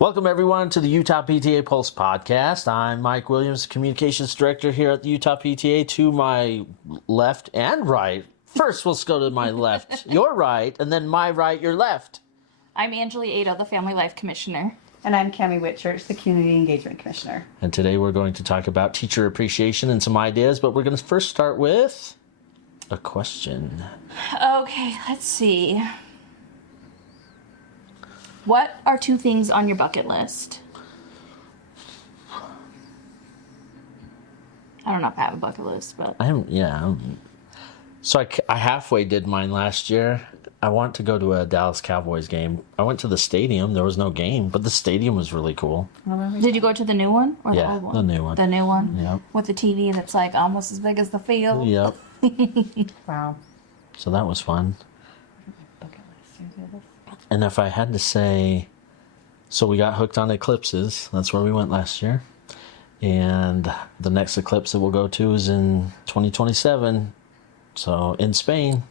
Welcome, everyone, to the Utah PTA Pulse Podcast. I'm Mike Williams, Communications Director here at the Utah PTA. To my left and right. First, let's go to my left, your right, and then my right, your left. I'm Angelee Aedo, the Family Life Commissioner. And I'm Cammy Whitchurch, the Community Engagement Commissioner. And today we're going to talk about teacher appreciation and some ideas, but we're going to first start with a question. Okay, let's see. What are 2 things on your bucket list? I don't know if I have a bucket list, but... So I halfway did mine last year. I want to go to a Dallas Cowboys game. I went to the stadium. There was no game, but the stadium was really cool. Did you go to the new one or the old one? The new one. The new one? Yep. With the TV that's like almost as big as the field? Yep. Wow. So that was fun. Bucket list. And if I had to say, so we got hooked on eclipses. That's where we went last year. And the next eclipse that we'll go to is in 2027. So in Spain.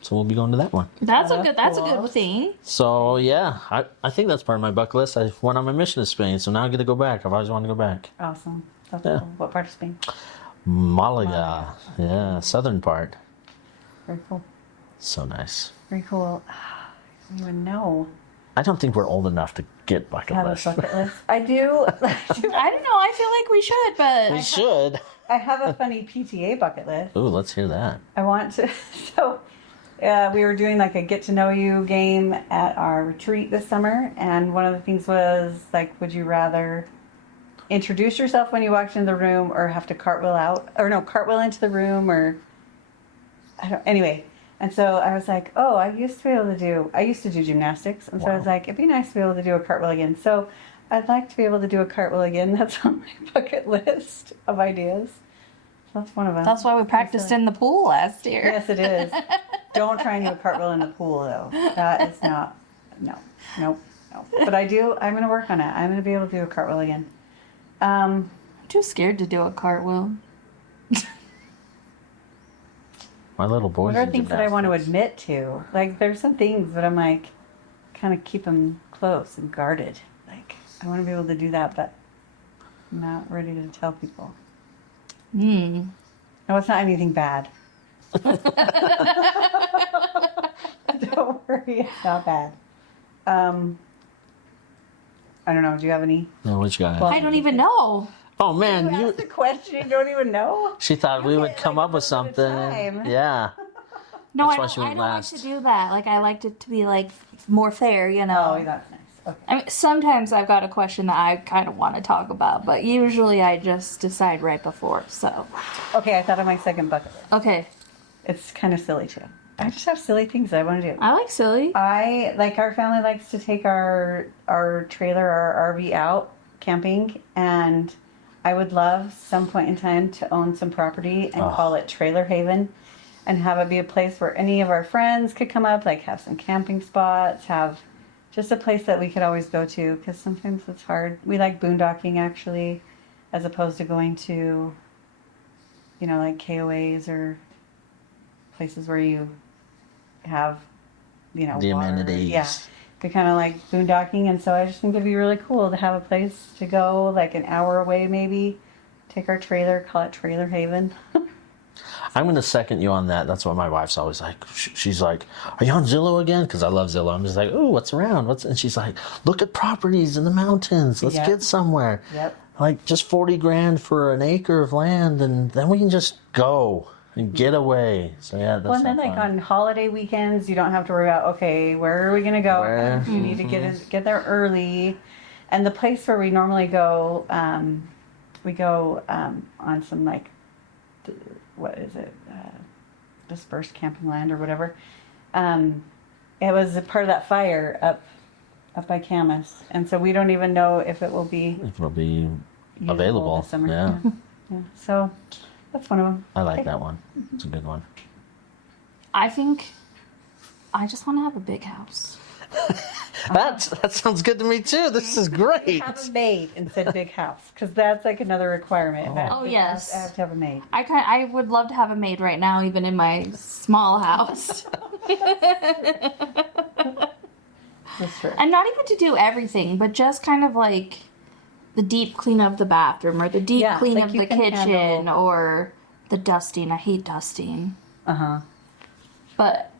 So we'll be going to that one. That's a good thing. So yeah, I think that's part of my bucket list. I went on my mission to Spain, so now I get to go back. I've always wanted to go back. Awesome. That's cool. What part of Spain? Malaga. Yeah, southern part. Very cool. So nice. Very cool. I don't even know. I don't think we're old enough to get bucket Have list. a bucket list. I do. I don't know. I feel like we should, but... We should. I have a funny PTA bucket list. Ooh, let's hear that. I want to... So, we were doing like a get-to-know-you game at our retreat this summer. And one of the things was, like, would you rather introduce yourself when you walked into the room or have to cartwheel into the room or... Anyway... And so I was like, I used to do gymnastics. And so I was like, it'd be nice to be able to do a cartwheel again. So I'd like to be able to do a cartwheel again. That's on my bucket list of ideas. So that's one of them. That's why we practiced in the pool last year. Yes, it is. Don't try and do a cartwheel in the pool, though. That is not, no. But I'm going to work on it. I'm going to be able to do a cartwheel again. I'm too scared to do a cartwheel. My little boys. What are things that I want to admit to? Like, there's some things, but I'm like, kind of keep them close and guarded. Like, I want to be able to do that, but I'm not ready to tell people. No, it's not anything bad. Don't worry, it's not bad. I don't know. Do you have any? No, what you got? I don't even know. Oh man, You asked a question you don't even know? She thought we would come up with something. Yeah. No, That's I why she don't went like last. to do that. Like, I liked it to be, like, more fair, you know? Oh, that's nice. Okay. I mean, sometimes I've got a question that I kind of want to talk about, but usually I just decide right before, so. Okay, I thought of my second bucket list. Okay. It's kind of silly, too. I just have silly things that I want to do. I like silly. Our family likes to take our trailer, our RV out camping, and I would love some point in time to own some property and call it Trailer Haven and have it be a place where any of our friends could come up, like have some camping spots, have just a place that we could always go to, because sometimes it's hard. We like boondocking, actually, as opposed to going to, like KOAs or places where you have, The water. amenities. Yeah. Kind of like boondocking, and so I just think it'd be really cool to have a place to go, like an hour away maybe, take our trailer, call it Trailer Haven. I'm going to second you on that. That's what my wife's always like. She's like, "Are you on Zillow again?" Because I love Zillow. I'm just like, "Ooh, what's around? And she's like, "Look at properties in the mountains. Let's get somewhere." Yep. Like just $40,000 for an acre of land, and then we can just go and get away. So yeah, that's And then like on holiday weekends, you don't have to worry about, okay, where are we gonna go? You need to get there early. And the place where we normally go, we go on some like, what is it, dispersed camping land or whatever. It was a part of that fire up by Camas, and so we don't even know if it will be available this summer. Yeah. So that's one of them. I like that one. It's a good one. I think I just want to have a big house. That sounds good to me too. This is great. Have a maid instead of big house, because that's like another requirement. If I have a Oh, big yes. house, I have to have a maid. I would love to have a maid right now, even in my small house. That's true. And not even to do everything, but just kind of like the deep clean of the bathroom or the deep clean like of you the can kitchen handle- or the dusting. I hate dusting. Uh-huh. But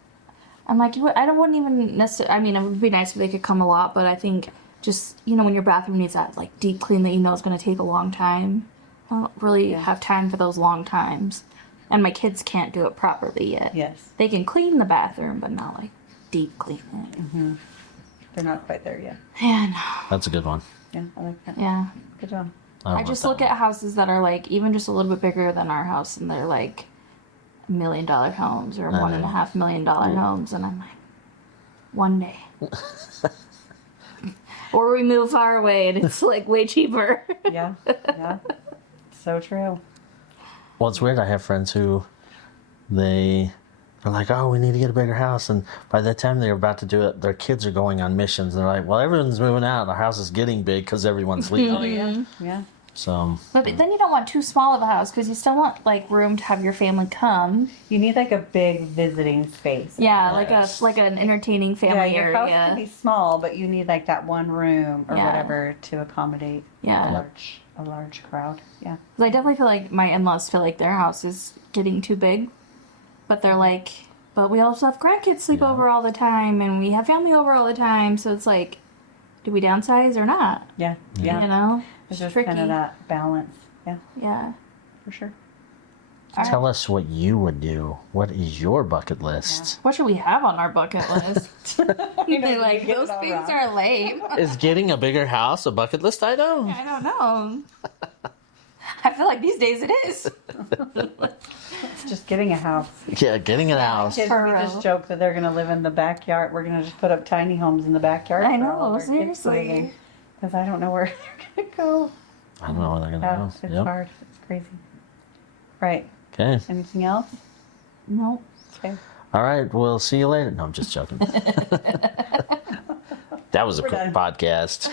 I'm like, I wouldn't even necessarily, I mean, it would be nice if they could come a lot, but I think just, when your bathroom needs that like deep clean that is going to take a long time, I don't really have time for those long times. And my kids can't do it properly yet. Yes. They can clean the bathroom, but not like deep clean it. Mm-hmm. They're not quite there yet. Yeah, no. That's a good one. Yeah, I like that. Yeah. Good job. I just look at houses that are like even just a little bit bigger than our house, and they're like $1 million homes or $1.5 million homes, and I'm like, one day. Or we move far away and it's like way cheaper. Yeah. So true. Well, it's weird. I have friends who they're like, oh, we need to get a bigger house. And by the time they're about to do it, their kids are going on missions. They're like, well, everyone's moving out. Our house is getting big because everyone's leaving. Yeah. So. But then you don't want too small of a house because you still want like room to have your family come. You need like a big visiting space. Yeah, like an entertaining family your area. house can be small, but you need like that one room or Yeah. whatever to accommodate a large crowd. Yeah. 'Cause I definitely feel like my in-laws feel like their house is getting too big. But they're like, but we also have grandkids sleep over all the time, and we have family over all the time, so it's like, do we downsize or not? Yeah. It's just tricky. kind of that balance. Yeah, Yeah. for sure. Tell us what you would do. What is your bucket list? What should we have on our bucket list? They're like, get those it all things wrong. are lame. Is getting a bigger house a bucket list item? I don't know. I feel like these days it is. It's just getting a house. Yeah, getting a house. Kids, For we real. just joke that they're going to live in the backyard. We're going to just put up tiny homes in the backyard. I for all know, of our kids seriously. Because I don't know where they're going to go. I don't know where they're going to Yeah, go. it's Yep. hard. It's crazy. Right. Okay. Anything else? No. Okay. All right. We'll see you later. No, I'm just joking. That was a quick done. podcast.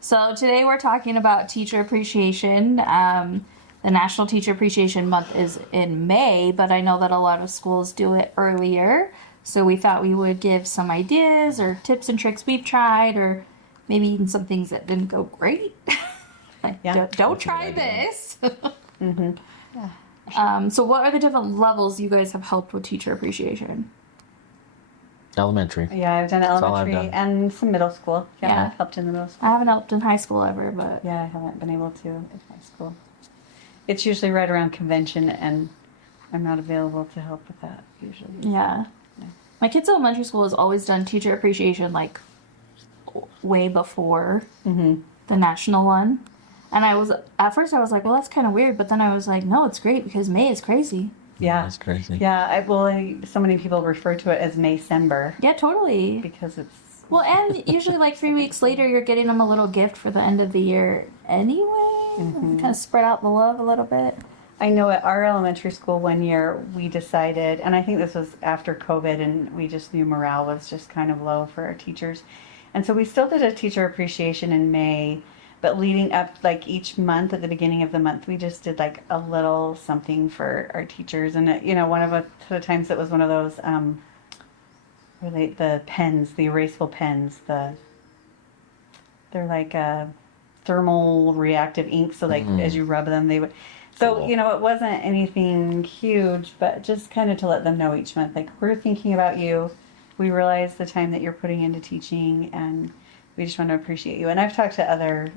So today we're talking about teacher appreciation. The National Teacher Appreciation Month is in May, but I know that a lot of schools do it earlier. So we thought we would give some ideas or tips and tricks we've tried, or maybe even some things that didn't go great. Like, Yeah. don't try this. So what are the different levels you guys have helped with teacher appreciation? Elementary. Yeah, I've done all I've elementary done. and some middle school. Yeah, Yeah. I've helped in the middle school. I haven't helped in high school ever, but Yeah, I haven't been able to in high school. It's usually right around convention, and I'm not available to help with that usually. yeah. My kids' elementary school has always done teacher appreciation like way before the national one. And at first I was like, well, that's kind of weird. But then I was like, no, it's great because May is crazy. Yeah, That's crazy. yeah. So many people refer to it as Maycember Yeah, totally. because it's Well, and usually like 3 weeks later, you're getting them a little gift for the end of the year anyway. Kind of spread out the love a little bit. I know at our elementary school one year we decided, and I think this was after COVID, and we just knew morale was just kind of low for our teachers. And so we still did a teacher appreciation in May, but leading up like each month at the beginning of the month, we just did like a little something for our teachers. And one of the times it was one of those, the pens, the erasable pens, they're like thermal reactive ink. So like as you rub them, they would. So, Cool. it wasn't anything huge, but just kind of to let them know each month, like, we're thinking about you. We realize the time that you're putting into teaching, and we just want to appreciate you. And I've talked to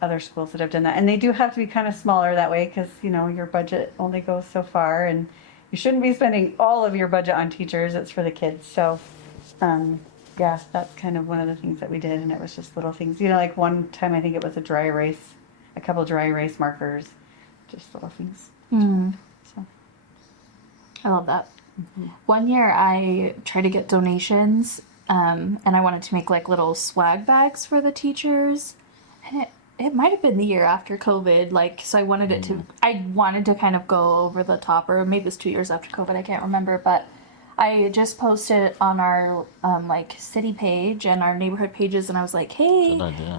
other schools that have done that. And they do have to be kind of smaller that way because, your budget only goes so far. And you shouldn't be spending all of your budget on teachers. It's for the kids. So, yeah, that's kind of one of the things that we did. And it was just little things. Like one time I think it was a couple dry erase markers, just little things. So. I love that. One year I tried to get donations, and I wanted to make like little swag bags for the teachers. And it might have been the year after COVID, so I wanted to kind of go over the top, or maybe it was 2 years after COVID, I can't remember, but I just posted it on our city page and our neighborhood pages, and I was like, hey, Good idea.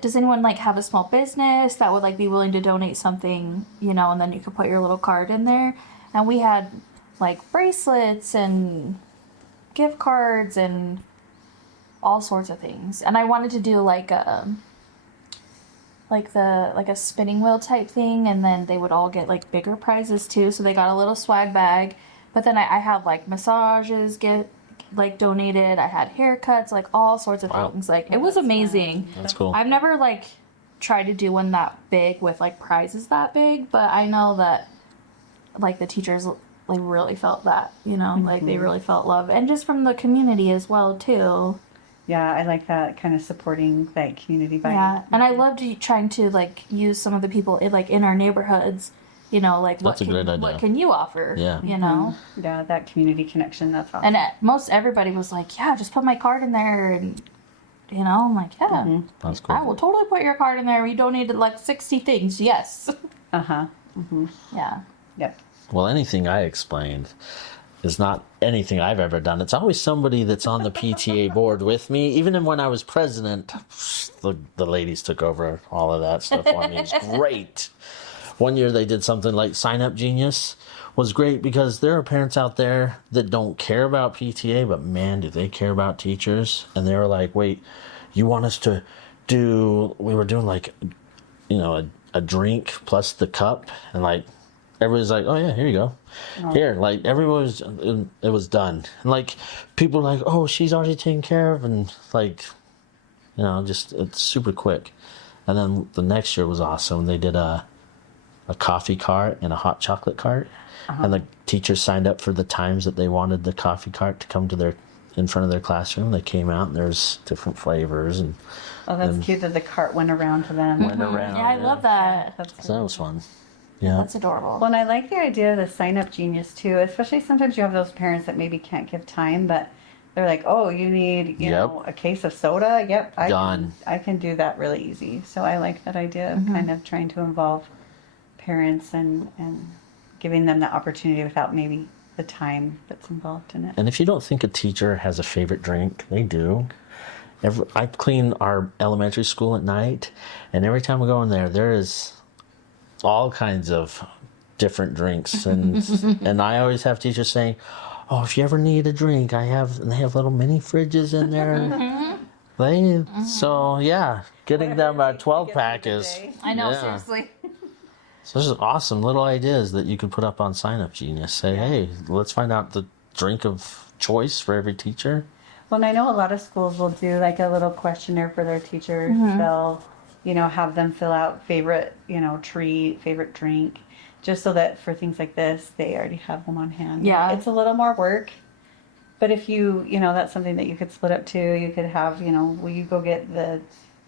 does anyone have a small business that would be willing to donate something, and then you could put your little card in there. And we had bracelets and gift cards and all sorts of things. And I wanted to do like a spinning wheel type thing, and then they would all get like bigger prizes too. So they got a little swag bag. But then I have like massages get like donated. I had haircuts, like all sorts of things. Like it was amazing. That's cool. I've never like tried to do one that big with like prizes that big, but I know that like the teachers like really felt that, you know, like they really felt love, and just from the community as well too. Yeah, I like that kind of supporting that community vibe. Yeah, and I loved trying to like use some of the people in our neighborhoods, you know, like That's a great idea. what can you offer? Yeah. You know? Yeah, that community connection, that's awesome. And most everybody was like, yeah, just put my card in there, and you know, I'm like, yeah, That's cool. I will totally put your card in there. We donated like 60 things, yes. Uh-huh. Yeah. Yep. Well, anything I explained is not anything I've ever done. It's always somebody that's on the PTA board with me. Even when I was president, the ladies took over all of that stuff for me. It's great. One year they did something like Sign Up Genius. Was great because there are parents out there that don't care about PTA, but man, do they care about teachers. And they were like, wait, you want us to do, we were doing like, you know, a drink plus the cup, and like, everybody's like, oh yeah, here you go. Here, like everyone was, it was done. And like, people were like, oh, she's already taken care of. And like, you know, just, it's super quick. And then the next year was awesome. They did a coffee cart and a hot chocolate cart. And the teachers signed up for the times that they wanted the coffee cart to come to in front of their classroom. They came out and there's different flavors. And Oh, that's cute that the cart went around to them. went around. Yeah, I love that. So that was fun. Yeah. That's adorable. Well, and I like the idea of the sign-up genius, too, especially sometimes you have those parents that maybe can't give time, but they're like, oh, you need, you know, a case of soda? Yep, I can do that really easy. So I like that idea of kind of trying to involve parents and giving them the opportunity without maybe the time that's involved in it. And if you don't think a teacher has a favorite drink, they do. I clean our elementary school at night, and every time we go in there, there is all kinds of different drinks. And I always have teachers saying, oh, if you ever need a drink, they have little mini fridges in there. So, yeah, getting them a 12-pack is... I know, seriously. So this is awesome little ideas that you could put up on Sign Up Genius. Say, hey, let's find out the drink of choice for every teacher. Well, and I know a lot of schools will do like a little questionnaire for their teachers. They'll, you know, have them fill out favorite, you know, treat, favorite drink, just so that for things like this, they already have them on hand. Yeah. It's a little more work, but if you know, that's something that you could split up too. You could have, you know, will you go get the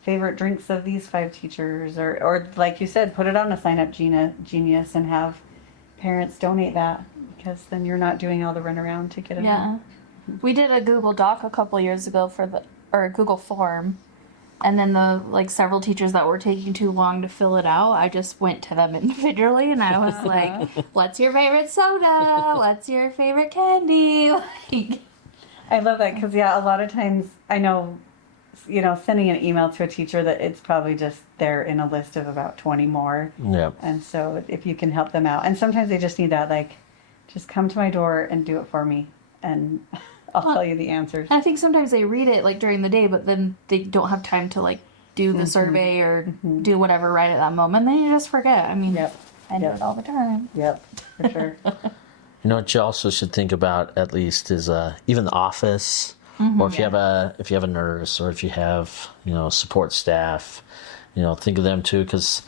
favorite drinks of these 5 teachers, or like you said, put it on a Sign Up Genius and have parents donate that, because then you're not doing all the runaround to get them. Yeah. We did a Google Doc a couple years ago or a Google form, and then several teachers that were taking too long to fill it out, I just went to them individually and I was like, what's your favorite soda? What's your favorite candy? I love that because, yeah, a lot of times I know, you know, sending an email to a teacher that it's probably just they're in a list of about 20 more. Yep. And so if you can help them out, and sometimes they just need that, like, just come to my door and do it for me, and I'll tell you the answers. I think sometimes they read it like during the day, but then they don't have time to like do the survey or do whatever right at that moment. Then you just forget. I mean, I do it all the time. Yep, for sure. You know what you also should think about at least is even the office, or if you have a nurse, or if you have, you know, support staff, you know, think of them too, because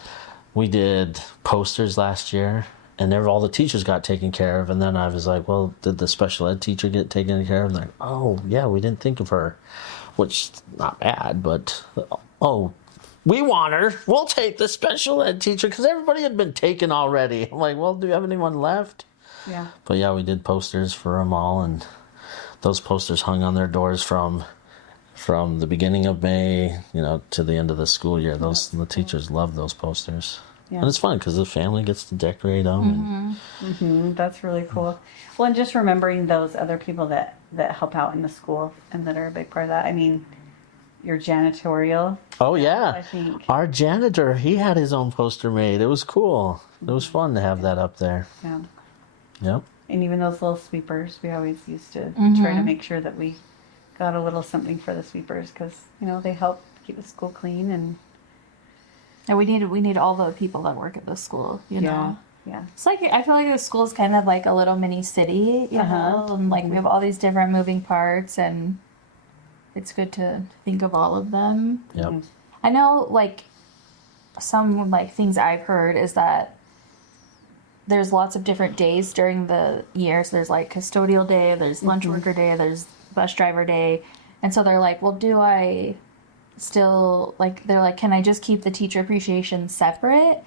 we did posters last year. And all the teachers got taken care of. And then I was like, well, did the special ed teacher get taken care of? And like, oh, yeah, we didn't think of her. Which, not bad, but, oh, we want her. We'll take the special ed teacher, because everybody had been taken already. I'm like, well, do you have anyone left? Yeah. But yeah, we did posters for them all. And those posters hung on their doors from the beginning of May, you know, to the end of the school year. The teachers love those posters. Yeah. And it's fun because the family gets to decorate them. That's really cool. Well, and just remembering those other people that help out in the school and that are a big part of that. I mean, your janitorial. Oh, yeah. I think. Our janitor, he had his own poster made. It was cool. It was fun to have that up there. Yeah. Yep. And even those little sweepers, we always used to Mm-hmm. try to make sure that we got a little something for the sweepers because, they help keep the school clean and And we need all the people that work at the school, you know. yeah. It's like, I feel like the school's kind of like a little mini city, you know, and like we have all these different moving parts, and it's good to think of all of them. Yep. I know, like, some like things I've heard is that there's lots of different days during the year. So there's like custodial day, there's lunch worker day, there's bus driver day, and so they're like, well, do I still, like, they're like, can I just keep the teacher appreciation separate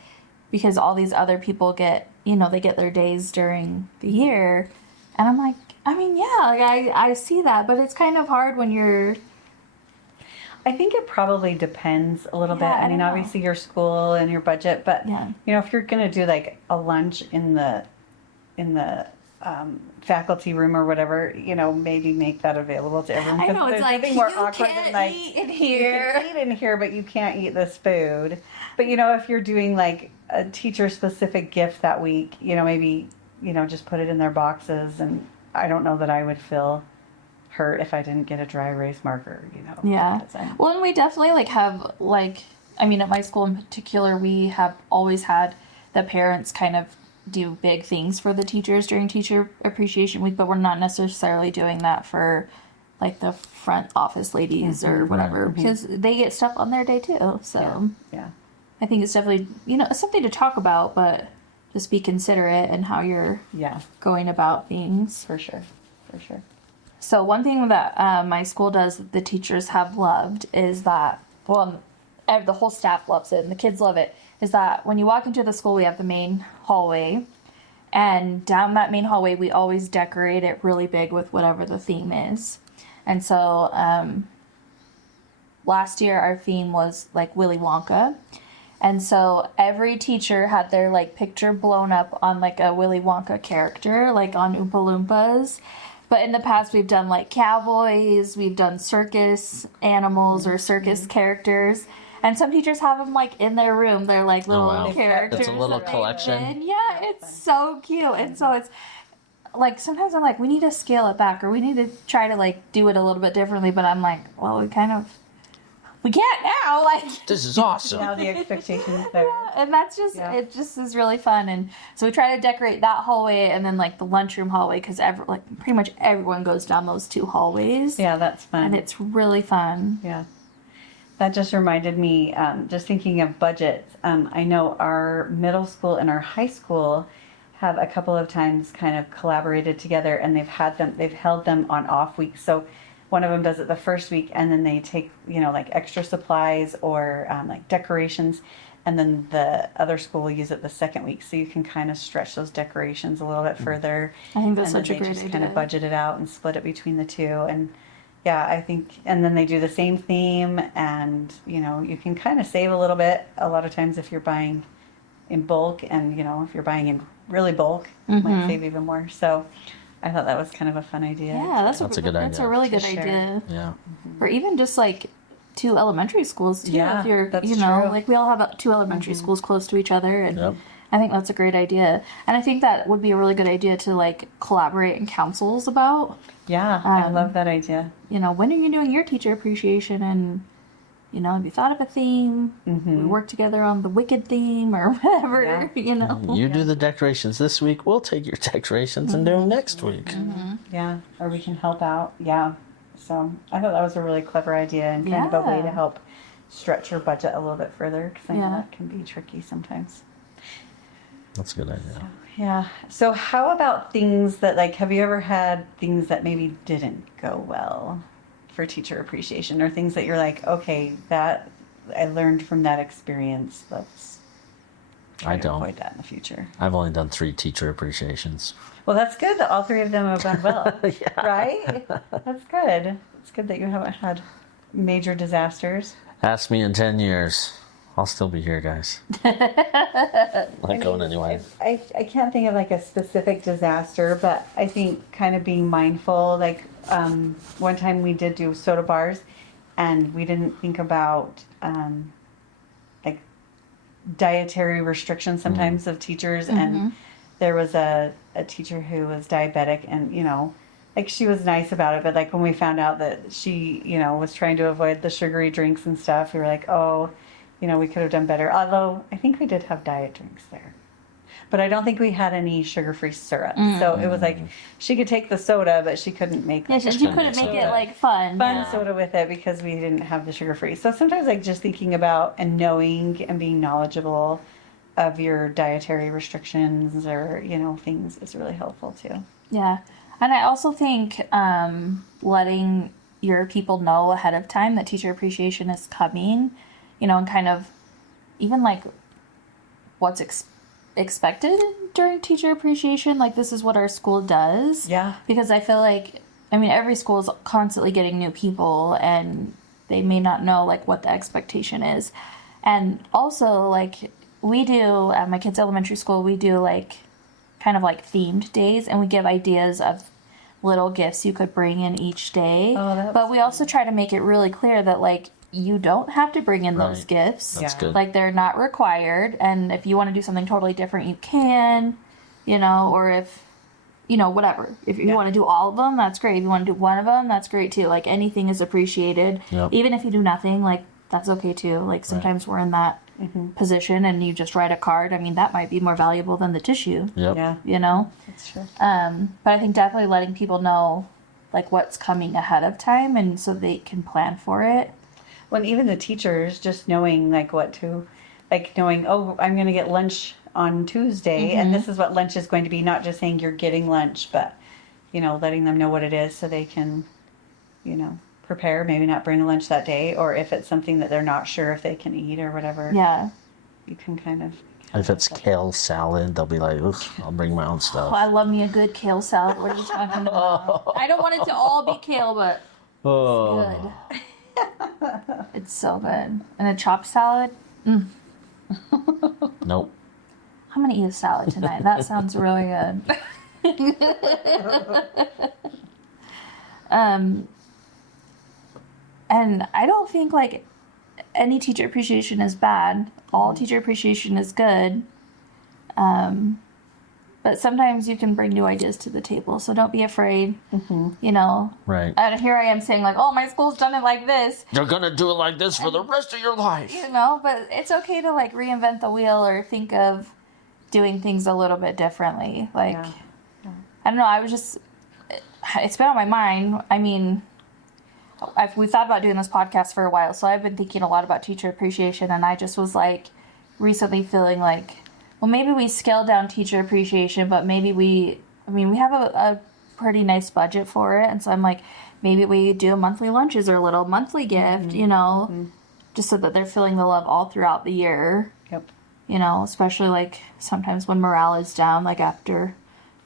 because all these other people get, they get their days during the year? And I'm like, I mean, yeah, like I see that, but it's kind of hard when you're... I think it probably depends a little bit. Yeah, I I mean, don't know. obviously your school and your budget, but Yeah. if you're gonna do like a lunch in the faculty room or whatever, maybe make that available to everyone. I know, 'cause it's there's like, nothing more you awkward can't than, like, eat in you here. can eat in here, but you can't eat this food. But if you're doing like a teacher specific gift that week, maybe just put it in their boxes. And I don't know that I would feel hurt if I didn't get a dry erase marker, Yeah. because I'm- Well, and we definitely like have like, I mean, at my school in particular, we have always had the parents kind of do big things for the teachers during Teacher Appreciation Week, but we're not necessarily doing that for like the front office ladies or whatever, because they get stuff on their day too. So yeah. I think it's definitely, it's something to talk about, but just be considerate in how you're Yeah, going about things. for sure. So one thing that my school does that the teachers have loved is that, well, the whole staff loves it and the kids love it, is that when you walk into the school, we have the main hallway, and down that main hallway, we always decorate it really big with whatever the theme is. And so last year our theme was like Willy Wonka. And so every teacher had their like picture blown up on like a Willy Wonka character, like on Oompa Loompas. But in the past, we've done like cowboys, we've done circus animals or circus characters. And some teachers have them like in their room. They're like little wow. characters. It's a little that they collection. did. Yeah, it's so cute. And so it's like, sometimes I'm like, we need to scale it back, or we need to try to like do it a little bit differently. But I'm like, well, we can't now. Like, This is awesome. Now the expectation is there. and that's just, Yeah. it just is really fun. And so we try to decorate that hallway and then like the lunchroom hallway, because pretty much everyone goes down those two hallways. Yeah, that's fun. And it's really fun. Yeah. That just reminded me, just thinking of budgets. I know our middle school and our high school have a couple of times kind of collaborated together, and they've held them on off weeks. So one of them does it the first week, and then they take, like extra supplies or like decorations, and then the other school will use it the second week. So you can kind of stretch those decorations a little bit further. I think that's and then such a they great just idea. kind of budget it out and split it between the two. And yeah, I think, and then they do the same theme, and you can kind of save a little bit a lot of times if you're buying in bulk, and if you're buying in really bulk, you might save even more. So I thought that was kind of a fun idea. Yeah, that's a good idea. That's a really good To share. idea. Yeah. Or even just like 2 elementary schools too. Yeah, if you're, that's true. true. Like we all have 2 elementary schools close to each other, and Yep. I think that's a great idea. And I think that would be a really good idea to like collaborate in councils about. Yeah, I love that idea. When are you doing your teacher appreciation? And have you thought of a theme? We work together on the Wicked theme or whatever. Yeah. You do the decorations this week. We'll take your decorations and do them next week. Yeah, or we can help out. Yeah. So I thought that was a really clever idea and kind of a way to Yeah. help stretch your budget a little bit further, because I know Yeah. that can be tricky sometimes. That's a good idea. Yeah. So how about things that, like, have you ever had things that maybe didn't go well for teacher appreciation, or things that you're like, okay, that I learned from that experience. Let's try I to don't. avoid that in the future. I've only done 3 teacher appreciations. Well, that's good that all 3 of them have gone well, Yeah. right? That's good. It's good that you haven't had major disasters. Ask me in 10 years. I'll still be here, guys. Not going anywhere. I can't think of like a specific disaster, but I think kind of being mindful. Like one time we did do soda bars, and we didn't think about like dietary restrictions sometimes of teachers, and there was a a teacher who was diabetic, and like she was nice about it, but like when we found out that she was trying to avoid the sugary drinks and stuff, we were like, oh, we could have done better. Although I think we did have diet drinks there, but I don't think we had any sugar-free syrup. So it was like she could take the soda, but she couldn't make Yeah, she couldn't make it like fun. soda with it because we didn't have the sugar-free. So sometimes like just thinking about and knowing and being knowledgeable of your dietary restrictions or things is really helpful too. Yeah. And I also think letting your people know ahead of time that teacher appreciation is coming, and kind of even like what's expected during teacher appreciation. Like, this is what our school does. Yeah. Because I feel like, every school is constantly getting new people and they may not know like what the expectation is. And also, like, we do at my kids' elementary school, we do like kind of like themed days, and we give ideas of little gifts you could bring in each day. But we also try to make it really clear that like you don't have to bring in those gifts. That's good. Like, they're not required, and if you want to do something totally different, you can, or if whatever. If you want to do all of them, that's great. If you want to do one of them, that's great too. Like, anything is appreciated. Yep. Even if you do nothing, like, that's okay too. Like, sometimes we're in that position and you just write a card. That might be more valuable than the tissue. Yep. Yeah. That's true. But I think definitely letting people know like what's coming ahead of time, and so they can plan for it. Well, and even the teachers just knowing like what to, like knowing, oh, I'm going to get lunch on Tuesday, and this is what lunch is going to be. Not just saying you're getting lunch, but letting them know what it is so they can, prepare, maybe not bring a lunch that day, or if it's something that they're not sure if they can eat or whatever. Yeah. You can kind of. If it's kale salad, they'll be like, I'll bring my own stuff. Oh, I love me a good kale salad. What are you talking about? I don't want it to all be kale, but it's good. It's so good. And a chopped salad? Nope. I'm going to eat a salad tonight. That sounds really good. And I don't think like any teacher appreciation is bad. All teacher appreciation is good. But sometimes you can bring new ideas to the table, so don't be afraid. Right. And here I am saying like, oh, my school's done it like this. You're gonna do it like this for the rest of your life. But it's okay to like reinvent the wheel or think of doing things a little bit differently. Like, I don't know, it's been on my mind. We've thought about doing this podcast for a while, so I've been thinking a lot about teacher appreciation, and I just was like recently feeling like, well, maybe we scale down teacher appreciation, but maybe we have a pretty nice budget for it, and so I'm like, maybe we do monthly lunches or a little monthly gift, just so that they're feeling the love all throughout the year. Yep. Especially like sometimes when morale is down, like after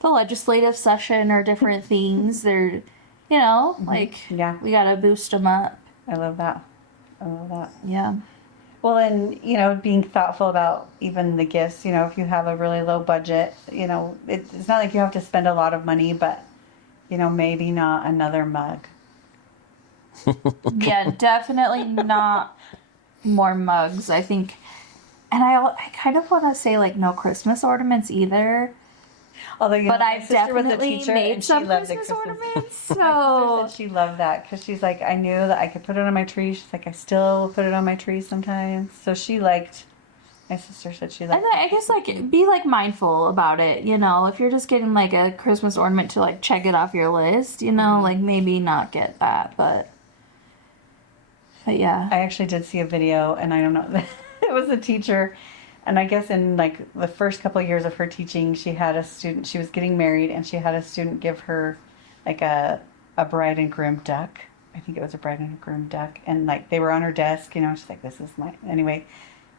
the legislative session or different things, they're, like, we gotta boost them up. I love that. Yeah. Well, and, being thoughtful about even the gifts, if you have a really low budget, it's not like you have to spend a lot of money, but, maybe not another mug. Yeah, definitely not more mugs, I think. And I kind of want to say, like, no Christmas ornaments either. Although, but I've definitely made some loved Christmas ornaments. My So sister said she loved that because she's like, I knew that I could put it on my tree. She's like, I still put it on my tree sometimes. So my sister said she liked and I guess, like, be, like, mindful about it, If you're just getting, like, a Christmas ornament to, like, check it off your list, like, maybe not get that, but yeah. I actually did see a video, and I don't know, it was a teacher. And I guess in like the first couple of years of her teaching, she had a student, she was getting married, and she had a student give her like a bride and groom duck. I think it was a bride and groom duck. And like they were on her desk, she's like, this is anyway.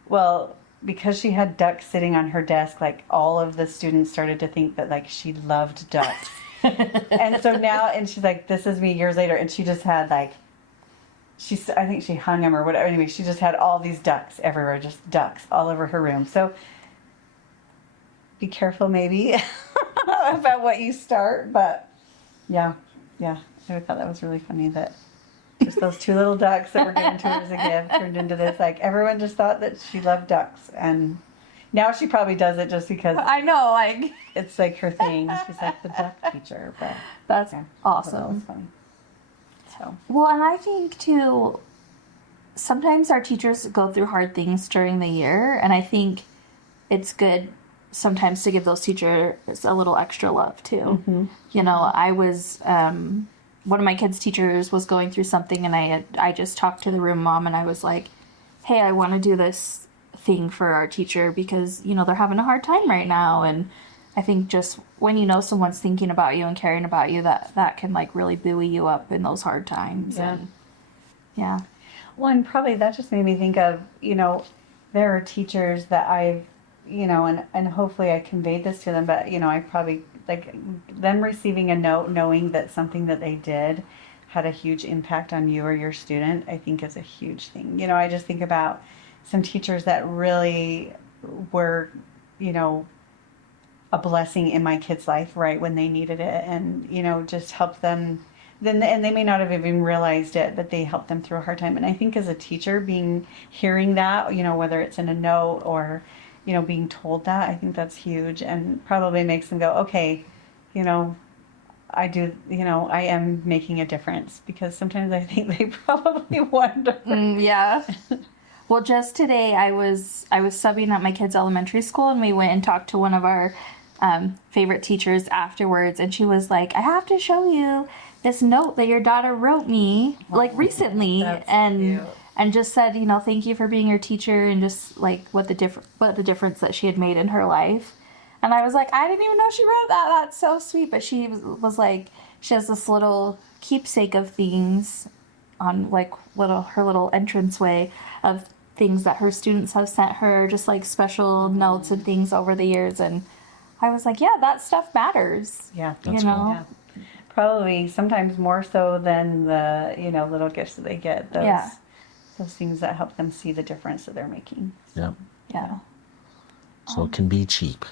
Well, because she had ducks sitting on her desk, like all of the students started to think that like she loved ducks. And so now, and she's like, this is me years later. And she just had like, I think she hung them or whatever. Anyway, she just had all these ducks everywhere, just ducks all over her room. So be careful maybe about what you start. But yeah. I thought that was really funny that just those two little ducks that were given to her as a gift turned into this, like everyone just thought that she loved ducks. And, Now she probably does it just because I know, like, it's like her thing. She's like the duck teacher, but that's yeah, awesome. that was funny. So Well, and I think too, sometimes our teachers go through hard things during the year, and I think it's good sometimes to give those teachers a little extra love too. You know, I was one of my kids' teachers was going through something, and I just talked to the room mom, and I was like, "Hey, I want to do this thing for our teacher because you know they're having a hard time right now," and I think just when you know someone's thinking about you and caring about you, that can like really buoy you up in those hard times. Yeah. And, yeah. well, and probably that just made me think of, you know, there are teachers that I've, you know, and hopefully I conveyed this to them, but, you know, I probably, like, them receiving a note knowing that something that they did had a huge impact on you or your student, I think is a huge thing. You know, I just think about some teachers that really were, you know, a blessing in my kid's life right when they needed it, and, you know, just helped them. Then, and they may not have even realized it, but they helped them through a hard time. And I think as a teacher, hearing that, you know, whether it's in a note or, you know, being told that, I think that's huge, and probably makes them go, okay, you know, I am making a difference, because sometimes I think they probably wonder. Yeah. Well, just today I was subbing at my kids' elementary school, and we went and talked to one of our favorite teachers afterwards, and she was like, "I have to show you this note that your daughter wrote me like recently," That's and cute. and just said, you know, thank you for being your teacher, and just like what the difference that she had made in her life. And I was like, I didn't even know she wrote that. That's so sweet. But she was like, she has this little keepsake of things on like her little entranceway of things that her students have sent her, just like special notes and things over the years. And I was like, yeah, that stuff matters. Yeah, That's you know? cool. yeah. Probably sometimes more so than the, you know, little gifts that they get. Those things that help them see the difference that they're making. Yeah. Yeah. So it can be cheap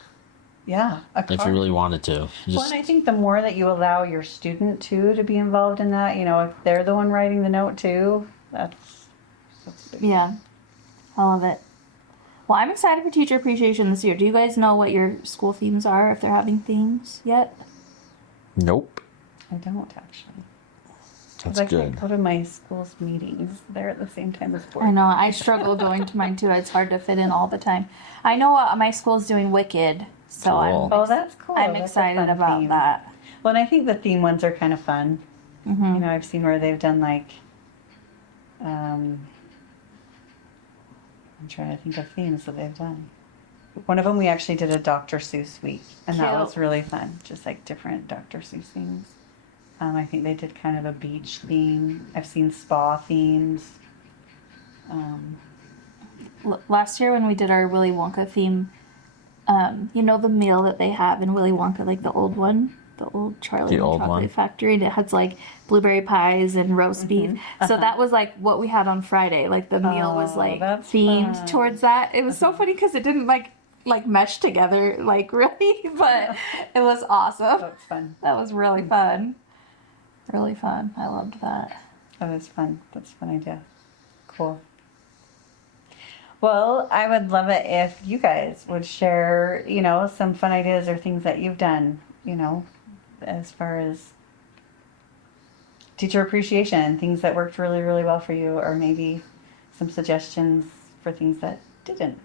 Yeah, if you really wanted to. Well, Just, and I think the more that you allow your student too to be involved in that, you know, if they're the one writing the note too, that's big. Yeah. I love it. Well, I'm excited for Teacher Appreciation this year. Do you guys know what your school themes are, if they're having themes yet? nope. I don't actually. That's I good. can't go to my school's meetings. They're at the same time as board. I know. I struggle going to mine too. It's hard to fit in all the time. I know my school's doing Wicked, so Cool. Oh, that's cool. I'm That's a excited fun about theme. that. Well, and I think the theme ones are kind of fun. Mm-hmm. You know, I've seen where they've done like, I'm trying to think of themes that they've done. One of them we actually did a Dr. Seuss week, and that Cute. was really fun. Just like different Dr. Seuss themes. I think they did kind of a beach theme. I've seen spa themes. Last year when we did our Willy Wonka theme, you know the meal that they have in Willy Wonka, like the old one, the old Charlie and the old Chocolate one. Factory, and it has like blueberry pies and roast beef. So that was like what we had on Friday. Like the meal was Oh, like that's themed fun. towards that. It was so funny because it didn't like mesh together like really, but it was awesome. That's fun. That was really fun. Really fun. I loved that. That was fun. That's a fun idea. Cool. Well, I would love it if you guys would share, you know, some fun ideas or things that you've done, you know, as far as teacher appreciation, things that worked really, really well for you, or maybe some suggestions for things that didn't.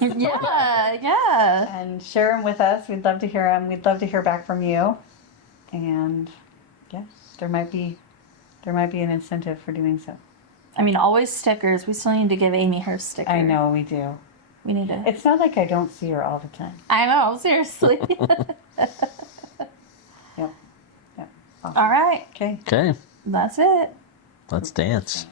Yeah. And share them with us. We'd love to hear them. We'd love to hear back from you. And yeah, there might be an incentive for doing so. I mean, always stickers. We still need to give Amy her sticker. I know we do. We need to. It's not like I don't see her all the time. I know, seriously. Yep. Awesome. All right. Okay. Okay. That's it. Let's dance.